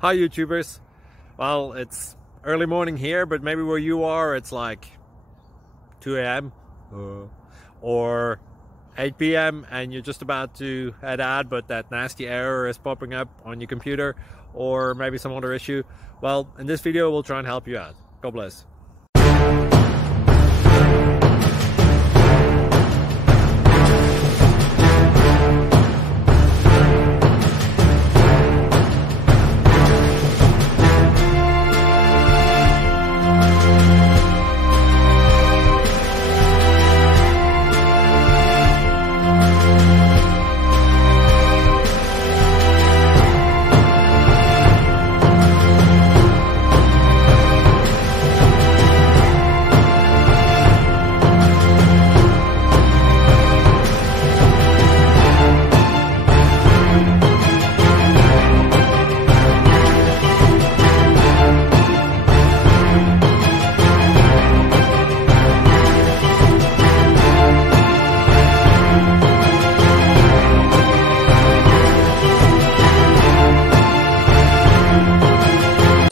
Hi YouTubers. Well, it's early morning here, but maybe where you are it's like 2 a.m. or 8 p.m. and you're just about to head out, but that nasty error is popping up on your computer, or maybe some other issue. Well, in this video we'll try and help you out. God bless.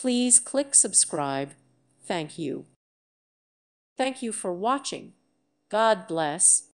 Please click subscribe. Thank you. Thank you for watching. God bless.